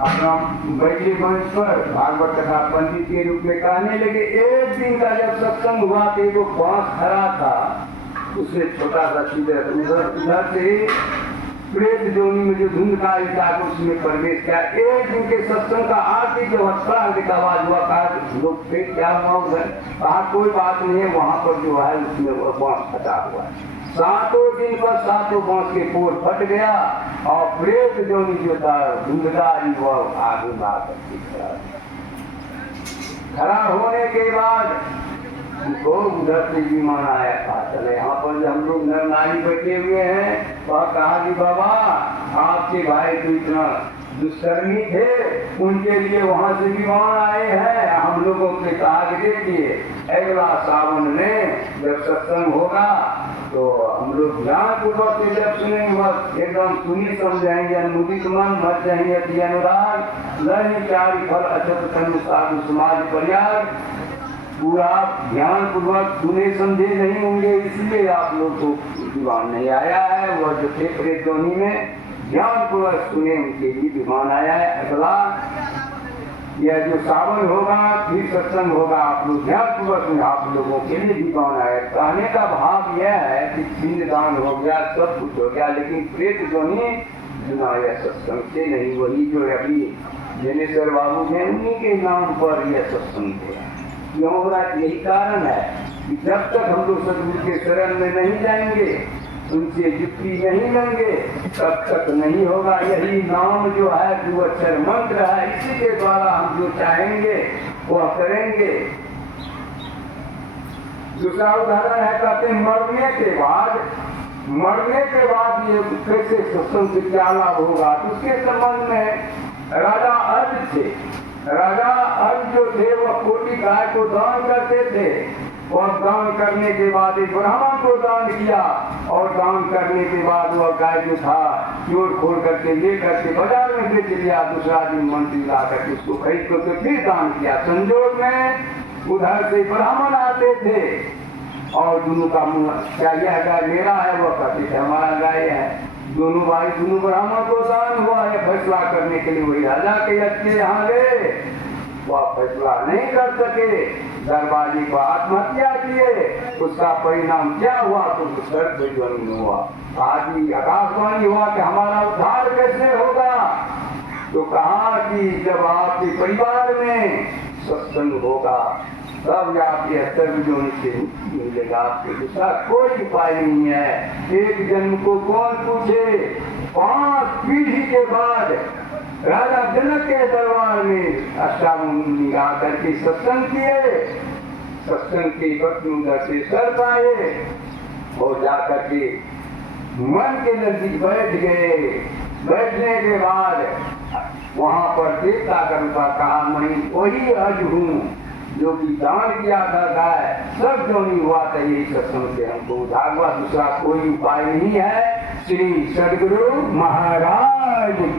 अपना बैठे मंच पर भागवत कथा पंडित के रूप में कहने लगे। एक दिन का जब सत्संग हुआ तो वो बांस खड़ा था, उसने छोटा सा छिद्र उधर से प्रेत जोनी में जो धुंध का था उसमें प्रवेश किया। एक दिन के सत्संग का आरती जो हथरांग का आवाज हुआ, कहा लोग फिर क्या हुआ उधर, कहा कोई बात नहीं है, वहां पर जो है उसमें वो बांस फटा हुआ है। सातों दिन पर सातों बांस के पोर फट गया और प्रेत जोनी जो था धुंधकारी वह आगे आकर खड़ा होने के बाद उनको उधर से विमान आया था। चले यहाँ पर हम लोग नर नारी बैठे हुए हैं, वह कहा कि बाबा आपके भाई तो इतना दुष्कर्मी थे, उनके लिए वहाँ से विमान आए हैं, हम लोगों के कहा देखिए अगला सावन में जब सत्संग होगा तो हम लोग ध्यान पूर्वक से जब सुनेंगे बस एकदम सुनी समझाएंगे, अनुदित मन मत जाएंगे अति अनुराग नहीं चारि फल अचत तनु साधु समाज पर्याग, पूरा ध्यान पूर्वक सुने समझे नहीं होंगे, इसलिए आप लोग को विमान नहीं आया है। वह जो थे प्रेत जोनी में ध्यान पूर्वक सुने उनके लिए विमान आया है। अगला यह जो सावन होगा फिर सत्संग होगा, आप लोग ध्यान पूर्वक में आप लोगों के लिए विमान आया। कहने का भाव यह है कि पिंडदान हो गया, सब कुछ हो गया, लेकिन प्रेत जोनी बिना यह सत्संग से नहीं, वही जो अभी जनेश्वर बाबू ने उन्हीं के नाम पर यह सत्संग हुआ। क्यों हो रहा है? यही कारण है कि जब तक हम लोग सदगुरु के शरण में नहीं जाएंगे, उनसे युक्ति नहीं लेंगे, तब तक नहीं होगा। यही नाम जो है जो अक्षर मंत्र है, इसी के द्वारा हम जो चाहेंगे वह करेंगे। दूसरा उदाहरण है, कहते हैं मरने के बाद ये कैसे सत्संग से क्या लाभ होगा। तो उसके संबंध में राजा अर्ज थे, राजा अर्ज जो थे वह कोटि गाय को दान करते थे। वह दान करने के बाद एक ब्राह्मण को दान किया और दान करने के बाद वह गाय जो था चोर खोल करके ले करके बाजार में बेच लिया। दूसरा दिन मंत्री ला करके उसको खरीद करके फिर दान किया। संजोग में उधर से ब्राह्मण आते थे और दोनों का क्या यह गाय मेरा है, वह कहते थे हमारा गाय है। दोनों भाई दोनों ब्राह्मण को दान हुआ है। फैसला करने के लिए वही राजा के अच्छे यहाँ गए, वह फैसला नहीं कर सके, दरबारी को आत्महत्या किए। उसका परिणाम क्या हुआ तो सर्वध्वनि हुआ। आज ही आकाशवाणी हुआ कि हमारा उद्धार कैसे होगा। तो कहा कि जब आपके परिवार में सत्संग होगा तब आपके सर्वजन से मिलेगा, आपके दूसरा कोई उपाय नहीं है। एक जन्म को कौन पूछे। 5 पीढ़ी के बाद राजा जनक के दरबार में अष्टावक्र आकर के सत्संग किए। सत्संग के वक्त उधर से सर पाए और जाकर के मन के नजदीक बैठ गए। बैठने के बाद वहां पर देखता कर कहा मैं वही अर्ज हूँ जो कि दान किया था गाय, सब जो नहीं हुआ था यही सत्संग से हमको उद्धार हुआ, दूसरा कोई उपाय नहीं है। श्री सद्गुरु महाराज।